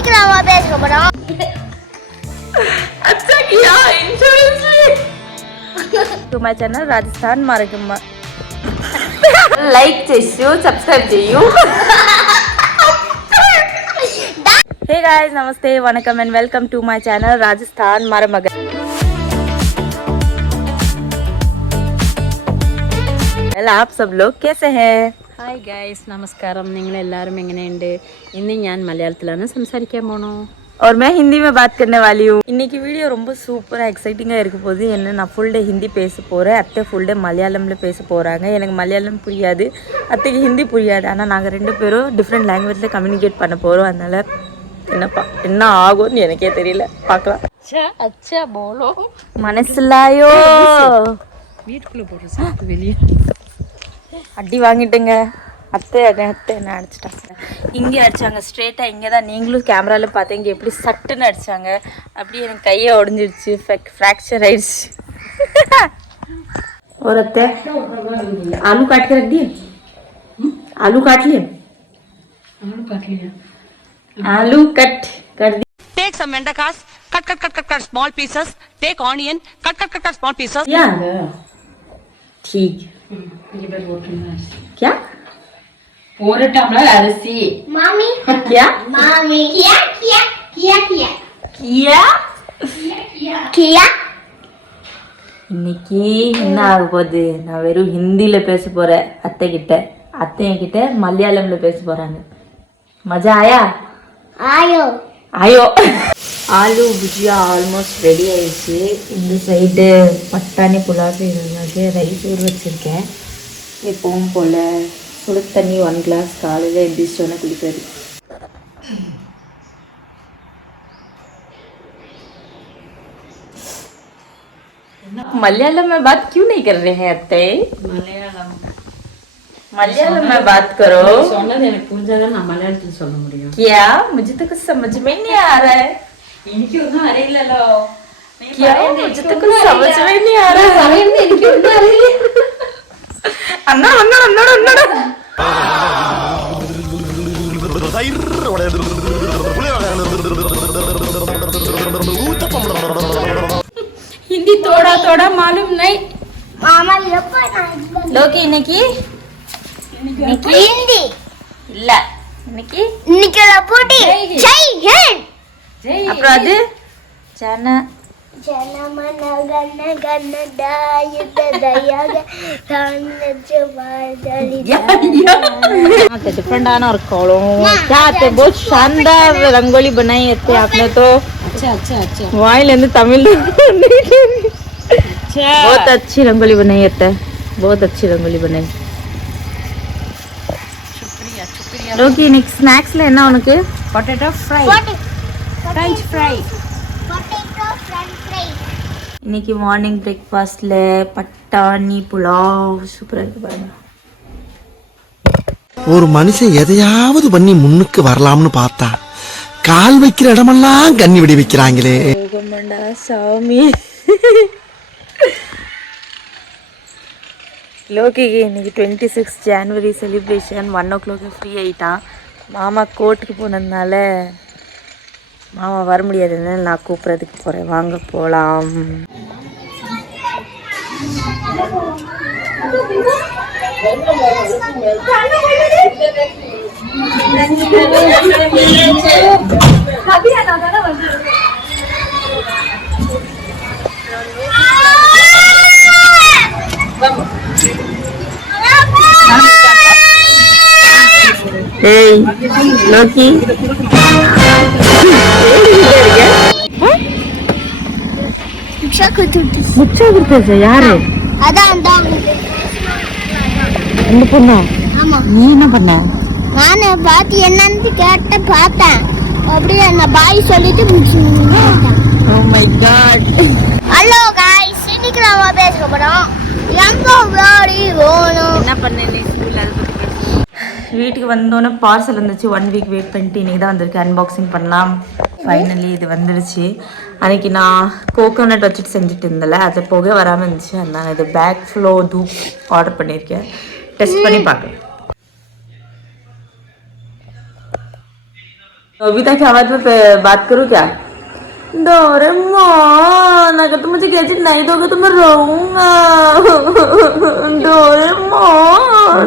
இன்னைக்கு நாம பேச போறோம். अच्छा किया introduce to my channel Rajasthan मारगम्मा लाइक చేసి సబ్స్క్రైబ్ చేయు हे गाइस नमस्ते वणकम and welcome to my channel Rajasthan मारमगा हेलो आप सब लोग कैसे हैं ഹായ് ഗൈസ് നമസ്കാരം നിങ്ങളെല്ലാവരും എങ്ങനെയുണ്ട് ഇന്ന് ഞാൻ മലയാളത്തിലാണ് സംസാരിക്കാൻ പോണു और मैं हिंदी में बात करने वाली हूँ இன்னைக்கு வீடியோ ரொம்ப சூப்பரா எக்ஸைட்டிங்கா இருக்க போகுது என்ன நான் ஃபுல் டே ஹிந்தி பேச போறேன் அத்தை ஃபுல் டே மலையாளம்ல பேச போறாங்க எனக்கு மலையாளம் புரியாது அத்தைக்கு ஹிந்தி புரியாது ஆனா நாங்க ரெண்டு பேரும் டிஃபரெண்ட் லாங்குவேஜ்ல கம்யூனிகேட் பண்ண போறோம் அதனால என்ன ஆகும்னு எனக்கே தெரியல பார்க்கலாம் அச்சா அச்சா போலோ மனசுலாயோ வீட்டுக்குள்ள போடுற சாத்து வெளியே அடி வாங்கிட்டுங்க அத்தை என்ன அடிச்சிட்டாங்க இங்கே அடிச்சாங்க ஸ்ட்ரெயிட்டா இங்கே தான் நீங்களும் கேமரால பார்த்தீங்க எப்படி சட்டுன்னு அடிச்சாங்க அப்படியே எனக்கு கையை உடஞ்சிடுச்சு फ्रैक्चर ஆயிடுச்சு और अत्ते आलू काट के रख दिए आलू काट लिए आलू कट कर दिए Take some vendakas, cut small pieces. Take onion, cut small pieces. या ठीक क्या ஒரு டம்ளர் அரிசி மாமி क्या மாமி கியா கியா கியா கியா किया கியா இன்னைக்கு என்ன ஆக போகுது நான் வெறும் ஹிந்தியில பேச போறேன் அத்தை கிட்ட மலையாளம்ல பேச போறாங்க மஜா ஆயா ஆயோ ஆயோ ஆலு புஜியா ஆல்மோஸ்ட் ரெடி ஆயிடுச்சு இந்த சைடு பட்டாணி புலாவ் செய்யறதுக்கு ரைஸ் ஊற வச்சிருக்கேன் எப்பவும் போல சுடு தண்ணி 1 கிளாஸ் காலையில் எந்திரிச்சோன்னே குடிக்கிறது मलयालम में बात क्यों नहीं कर रहे हैं अत्ते मलयालम में बात करो சொன்னது எனக்கு புரிஞ்சாதான் நான் மலையாளத்தில் சொல்ல முடியும் क्या मुझे तो कुछ समझ में नहीं आ रहा है എനിക്ക് ഒന്നും അറിയില്ലല്ലോ क्या मुझे तो कुछ समझ में नहीं आ रहा है പറയുന്നത് എനിക്ക് ഒന്നും അറിയില്ല अन्ना अन्ना अन्ना अन्ना हिंदी थोड़ा थोड़ा मालूम नहीं மாமா எப்ப நான் லோகி இன்னைக்கு ஹிந்தி இல்ல இன்னைக்கு இன்னைக்கு போட்டி ஜெய் ஹிந்த் அப்புறம் அது ஜன ஜனமன கன கன தாயத தயாக தானஜவாதலி डिफरेंट आना और कॉलों क्या आते बहुत शानदार रंगोली बनाई है आपने तो अच्छा अच्छा अच्छा वाई लेने तमिल बहुत अच्छी रंगोली बनाई है बहुत अच्छी रंगोली बनाई लोकी नेक्स्ट स्नैक्स ले ना उनके potato fry French fry potato French fry இன்னைக்கு மார்னிங் பிரேக்ஃபாஸ்ட்ல பட்டாணி புலாவ் சூப்பரா இருக்கு பாருங்க ஒரு மனுஷன் எதையாவது பண்ணி முன்னுக்கு வரலாம்னு பார்த்தா கால் வைக்கிற இடமெல்லாம் கண்ணி விடி வைக்கிறாங்களே போகமாண்டா சாமி லோகிக்கு இன்னைக்கு 26 ஜனவரி செலிப்ரேஷன் 1 o'clock ஃப்ரீ ஆயிட்டான் மாமா கோர்ட்டுக்கு போனதுனால மாமா வர முடியாதுன்னு நான் கூப்பிட்றதுக்கு போகிறேன் வாங்க போகலாம் ஏய் லோகி முச்சா குத்துட்டி முச்சா கொடுத்தா யாரு அதான் என்ன பண்ணா ஆமா நீ என்ன பண்ணா நான் பார்த்து என்னன்னு கேட்டு பார்த்தேன் அப்படியே நான் பாய் சொல்லிட்டு oh my God hello guys இன்னைக்கு நாம பேச போறோம் எங்க ஓடி போகணும் என்ன பண்ண நீ ஸ்கூல்ல வீட்டுக்கு வந்தோன்னே பார்சல் வந்துச்சு 1 வீக் வெயிட் பண்ணிட்டு இன்னைக்கு தான் வந்திருக்கு அன்பாக்சிங் பண்ணலாம் ஃபைனலி இது வந்துருச்சு அன்றைக்கி நான் கோகோனட் வச்சுட்டு செஞ்சுட்டு இருந்தேன்ல அது புகை வராமல் இருந்துச்சு அதனால் இது பேக் ஃப்ளோ தூப் ஆர்டர் பண்ணியிருக்கேன் டெஸ்ட் பண்ணி பார்க்கலாம் नोबिता की आवाज में बात करूँ क्या? डोरेमोन अगर तुम मुझे गैजेट नहीं दोगे तो मैं रोऊंगा। डोरेमोन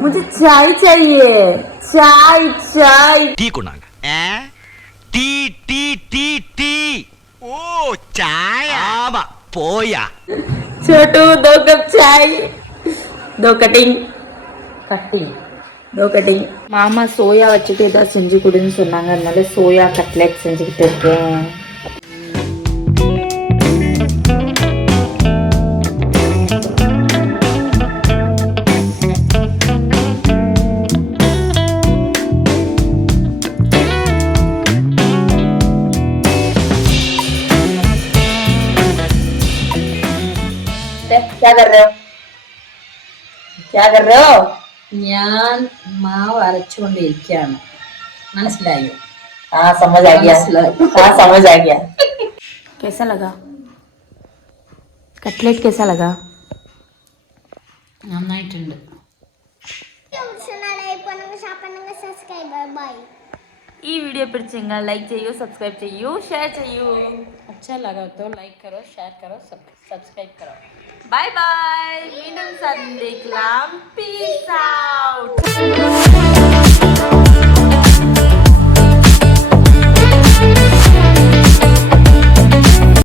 मुझे चाय चाहिए, चाय चाय। டீ கொண்டாங்க டீ டீ டீ டீ ஓ சாய் ஆமா போயா छोटू 2 कप चाय, 2 कटिंग கட்டிங். மாமா சோயா வச்சுட்டு ஏதாவது செஞ்சு கொடுன்னு சொன்னாங்க, அதனால சோயா கட்லெட் செஞ்சுக்கிட்டு இருக்கேன். क्या कर रहे हो? ഞാൻ മാവ് അരച്ചുകൊണ്ടിരിക്കുകയാണ്. മനസ്സിലായോ? हाँ समझ आ गया, हाँ समझ आ गया. कैसा लगा कटलेट? कैसा लगा? നന്നായിട്ടുണ്ട്. ഈ വീഡിയോ പിടിച്ചെങ്കിൽ ലൈക്ക് ചെയ്യൂ, സബ്സ്ക്രൈബ് ചെയ്യൂ, ഷെയർ ചെയ്യൂ. अच्छा लगा तो लाइक करो, शेयर करो, सब्सक्राइब करो. ബൈ ബൈ, വീണ്ടും സന്ധിക്കാം. Peace out.